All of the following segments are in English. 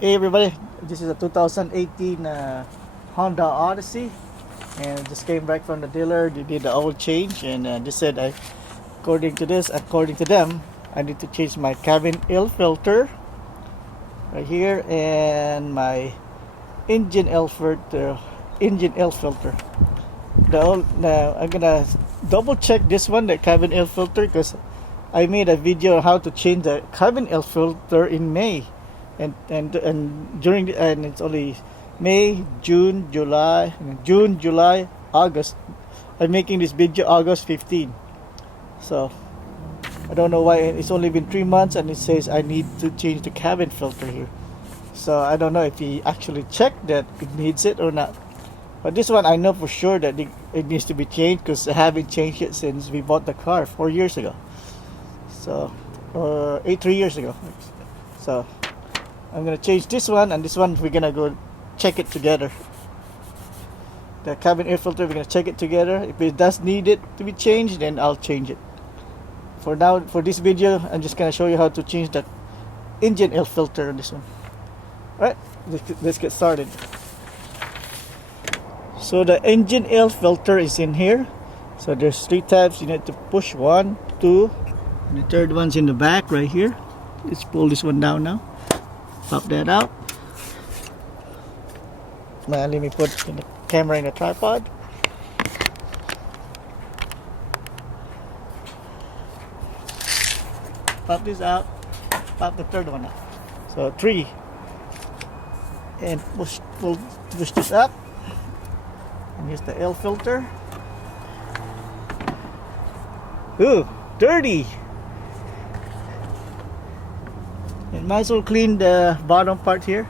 Hey everybody, this is a 2018 Honda Odyssey, and just came back from the dealer. They did the oil change, and they said according to them, I need to change my cabin air filter right here and my engine air filter. I'm gonna double check this one, the cabin air filter, because I made a video on how to change the cabin air filter in May, and it's only May, June, July, August. I'm making this video August 15. So I don't know why it's only been 3 months and it says I need to change the cabin filter here. So I don't know if he actually checked that it needs it or not. But this one I know for sure that it needs to be changed, because I haven't changed it since we bought the car 4 years ago. So, 3 years ago. So I'm gonna change this one, and this one we're gonna go check it together. The cabin air filter, we're gonna check it together. If it does need it to be changed, then I'll change it. For now, for this video, I'm just gonna show you how to change the engine air filter on this one. Alright, let's get started. So the engine air filter is in here. So there's 3 tabs. You need to push 1, 2, and the third one's in the back right here. Let's pull this one down now. Pop that out. Now let me put the camera in the tripod. Pop this out. Pop the third one out. So 3. And push this up. And here's the air filter. Ooh, dirty! And might as well clean the bottom part here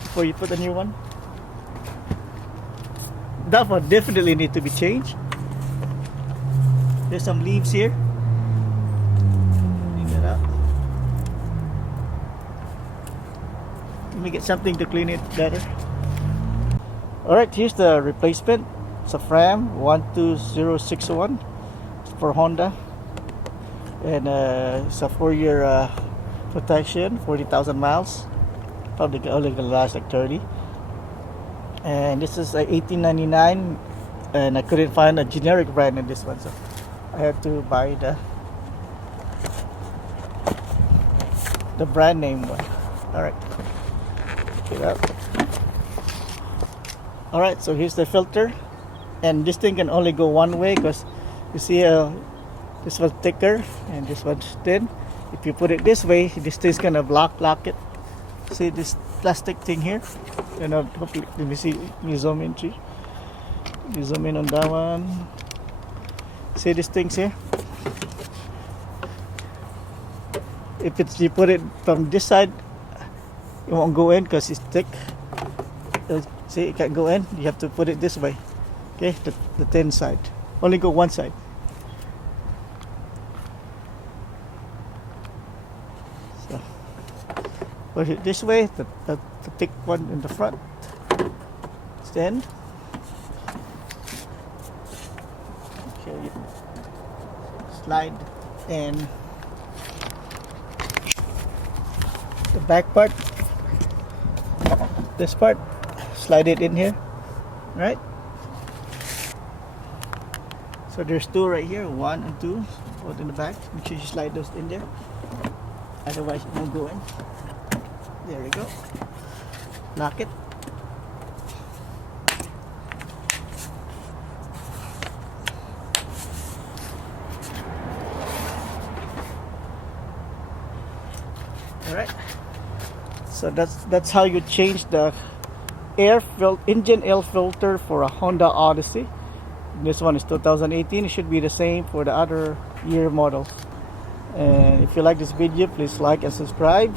before you put the new one. That one definitely need to be changed. There's some leaves here. Clean that up. Let me get something to clean it better. Alright, here's the replacement. It's a Fram 12061 for Honda, and it's a 4-year protection, 40,000 miles. Probably only gonna last like 30. And this is like $18.99, and I couldn't find a generic brand in this one, so I had to buy the brand name one. Alright, get up. Alright, so here's the filter, and this thing can only go one way, because you see this one's thicker and this one's thin. If you put it this way, this thing's gonna lock it. See this plastic thing here? And hopefully, let me see. Let me zoom in. You zoom in on that one. See these things here? If you put it from this side, it won't go in because it's thick. See, it can't go in. You have to put it this way. Okay, the thin side. Only go one side. So put it this way. The thick one in the front. Stand. Okay. Slide and the back part. This part. Slide it in here. Right. So there's 2 right here, 1 and 2, both in the back. Make sure you slide those in there, otherwise it won't go in. There we go. Lock it. Alright. So that's how you change the engine air filter for a Honda Odyssey. This one is 2018. It should be the same for the other year models. And if you like this video, please like and subscribe.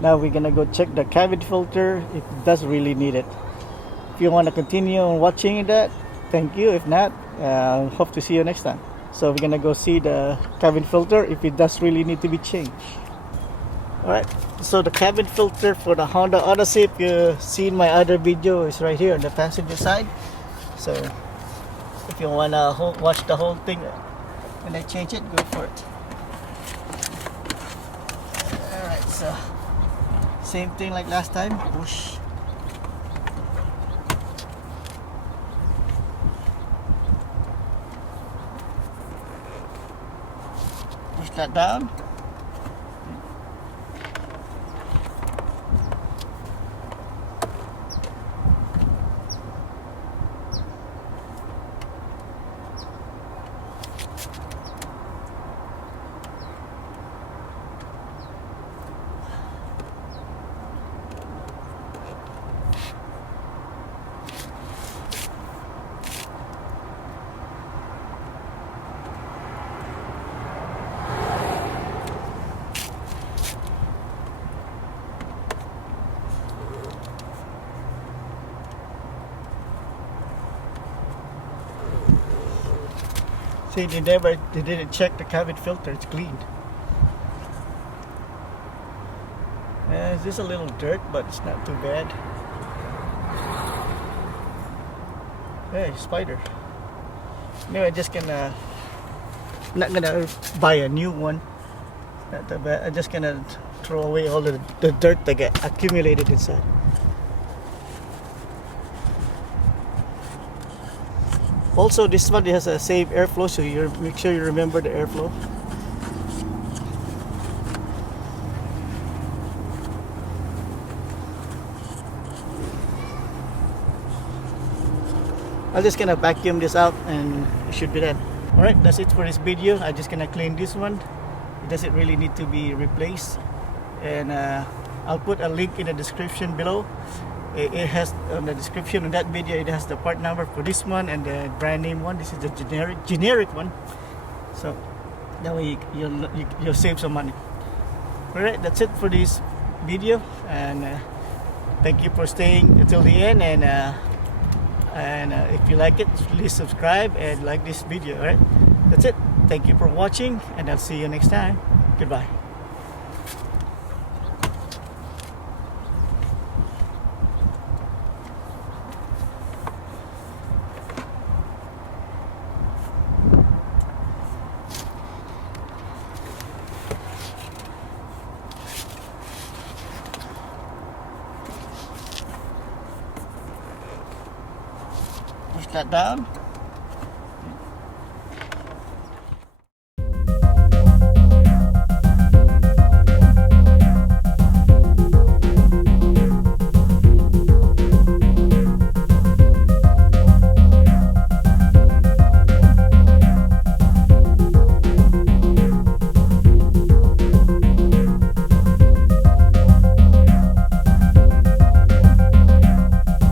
Now we're gonna go check the cabin filter if it does really need it. If you want to continue on watching that, thank you. If not, hope to see you next time. So we're gonna go see the cabin filter if it does really need to be changed. Alright, so the cabin filter for the Honda Odyssey, if you've seen my other video, is right here on the passenger side. So if you want to watch the whole thing when I change it, go for it. Alright, so same thing like last time. Push. Push that down. See, they didn't check the cabin filter. It's clean. It's just a little dirt, but it's not too bad. Hey, spider. Anyway, just gonna not gonna buy a new one. Not too bad. I'm just gonna throw away all the dirt that get accumulated inside. Also, this one has a save airflow, so you make sure you remember the airflow. I'm just gonna vacuum this out and it should be done. Alright, that's it for this video. I'm just gonna clean this one. It doesn't really need to be replaced. And I'll put a link in the description below. It has on the description of that video, it has the part number for this one and the brand name one. This is the generic one. So that way you'll save some money. Alright, that's it for this video. And thank you for staying until the end. And if you like it, please subscribe and like this video. Alright, that's it. Thank you for watching, and I'll see you next time. Goodbye. Push that down.